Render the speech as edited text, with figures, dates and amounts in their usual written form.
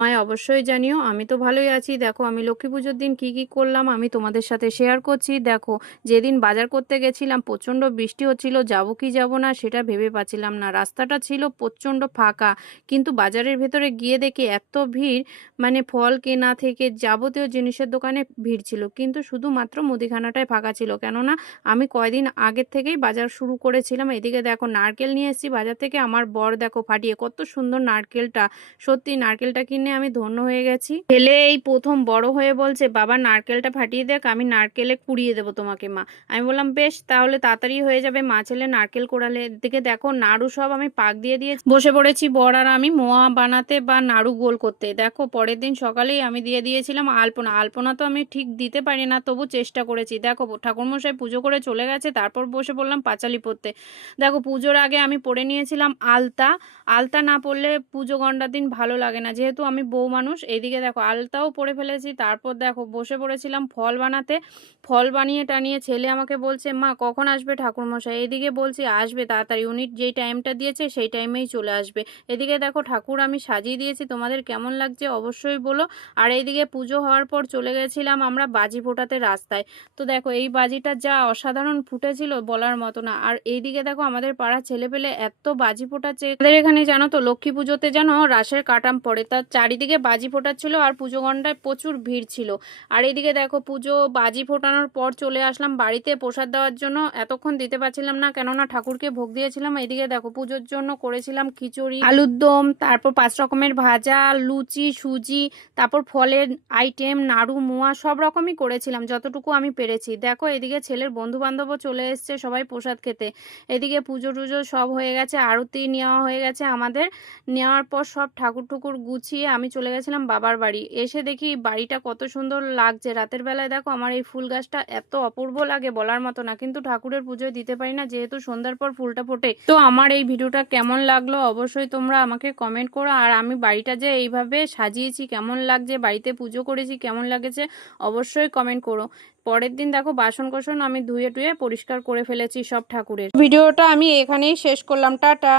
আমায় অবশ্যই জানিও। আমি তো ভালোই আছি। দেখো আমি লক্ষ্মী পুজোর দিন কি, কি করলাম আমি তোমাদের সাথে শেয়ার করছি। দেখো যেদিন বাজার করতে গেছিলাম প্রচণ্ড বৃষ্টি হচ্ছিল, যাবো কি যাবো না সেটা ভেবে পাচ্ছিলাম না। রাস্তাটা ছিল প্রচণ্ড ফাঁকা। কিন্তু বাজারের ভেতরে গিয়ে দেখি এত ভিড়, মানে ফল কেনা থেকে যাবতীয় জিনিসের দোকানে ভিড় ছিল। কিন্তু শুধুমাত্র মুদিখানাটাই ফাঁকা ছিল। কেননা আমি কয়দিন আগের থেকেই বাজার শুরু করেছিলাম। এদিকে দেখো নারকেল নিয়ে এসেছি বাজার থেকে। আমার বর দেখো ফাটিয়ে কত সুন্দর নারকেলটা, সত্যি নারকেলটা কিনে আমি ধন্য হয়ে গেছি। ছেলে এই প্রথম বড় হয়ে বলছে, বাবা নারকেলটা ফাটিয়ে দেখ, আমি নারকেলে কুড়িয়ে দেবো তোমাকে মা। আমি বললাম বেশ, তাহলে তাড়াতাড়ি হয়ে যাবে। মা ছেলে নারকেল কোড়ালে দিকে দেখো নাড়ু সব আমি পাক দিয়ে দিয়ে বসে পড়েছি বর আর আমি মোয়া বানাতে বা নাড়ু গোল করতে। দেখো পরের দিন সকালেই আমি দিয়ে দিয়েছিলাম আলপনা। আলপনা তো আমি ঠিক দিতে পারি না, তবু চেষ্টা করেছি। দেখো ঠাকুরমশাই পুজো করে চলে গেছে, তারপর বসে পড়লাম পাঁচালি পরতে। দেখো পুজোর আগে আমি পরে নিয়েছিলাম আলতা। আলতা না পরলে পুজো গন্ডার দিন ভালো লাগে না, যেহেতু আমি বউ মানুষ। এইদিকে দেখো আলতাও পরে ফেলেছি। তারপর দেখো বসে পড়েছিলাম ফল বানাতে। ফল বানিয়ে টানিয়ে ছেলে আমাকে বলছে, মা কখন আসবে ঠাকুরমশাই? এইদিকে বলছি আসবে তাড়াতাড়ি, উনি যেই টাইমটা দিয়েছে সেই টাইমেই চলে আসবে। এদিকে দেখো ঠাকুর আমি সাজিয়ে দিয়েছি, তোমাদের কেমন লাগছে অবশ্যই বলো। আর এইদিকে পুজো হওয়ার পর চলে গেছিলাম আমরা বাজি ফোটাতে রাস্তায়। তো দেখো এই বাজিটা যা অসাধারণ ফুটেছিল বলার মতো না। আর এইদিকে দেখো আমাদের পাড়ার ছেলেপেলে এত বাজি ফোটাচ্ছে। আমাদের এখানে জানো তো লক্ষ্মী পুজোতে যেন রাসের কাটাম পড়ে, তার চারিদিকে বাজি ফোটাচ্ছিল আর পুজো ঘন্টায় প্রচুর ভিড় ছিল। আর এইদিকে দেখো পুজো বাজি ফোটানোর পর চলে আসলাম বাড়িতে প্রসাদ দেওয়ার জন্য। এতক্ষণ দিতে পারছিলাম না, কেননা ঠাকুরকে ভোগ দিয়েছিলাম। এইদিকে দেখো পুজোর জন্য করেছিলাম খিচুড়ি, আলুর দম, তারপর 5 রকমের ভাজা, লুচি, সুজি, তারপর ফলের আইটেম, নাড়ু, মোয়া সব রকমই করেছিলাম যতটুকু আমি পেরেছি। দেখো এদিকে ছেলের বন্ধু বান্ধবও চলে এসছে সবাই প্রসাদ খেতে। এদিকে পুজো টুজো সব হয়ে গেছে, আরতি নেওয়া হয়ে গেছে আমাদের। নেওয়ার পর সব ঠাকুর ঠুকুর গুছিয়ে আমি চলে গেছিলাম বাবার বাড়ি। এসে দেখি বাড়িটা কত সুন্দর লাগছে রাতের বেলায়। দেখো আমার এই ফুল গাছটা এত অপূর্ব লাগে বলার মতো না, কিন্তু ঠাকুরের পুজোয় দিতে পারি না যেহেতু সন্ধ্যার পর ফুলটা ফোটে। তো আমার এই ভিডিওটা কেমন লাগলো অবশ্যই তোমরা আমাকে কমেন্ট করো। আর আমি বাড়িটা যে এইভাবে সাজিয়েছি কেমন লাগছে, বাড়িতে পুজো করেছি কেমন লাগেছে অবশ্যই কমেন্ট করো। পরের দিন দেখো বাসন কোসন আমি ধুয়ে টুয়ে পরিষ্কার করে ফেলেছি সব ঠাকুরের। ভিডিওটা আমি এখানেই শেষ করলাম, টাটা।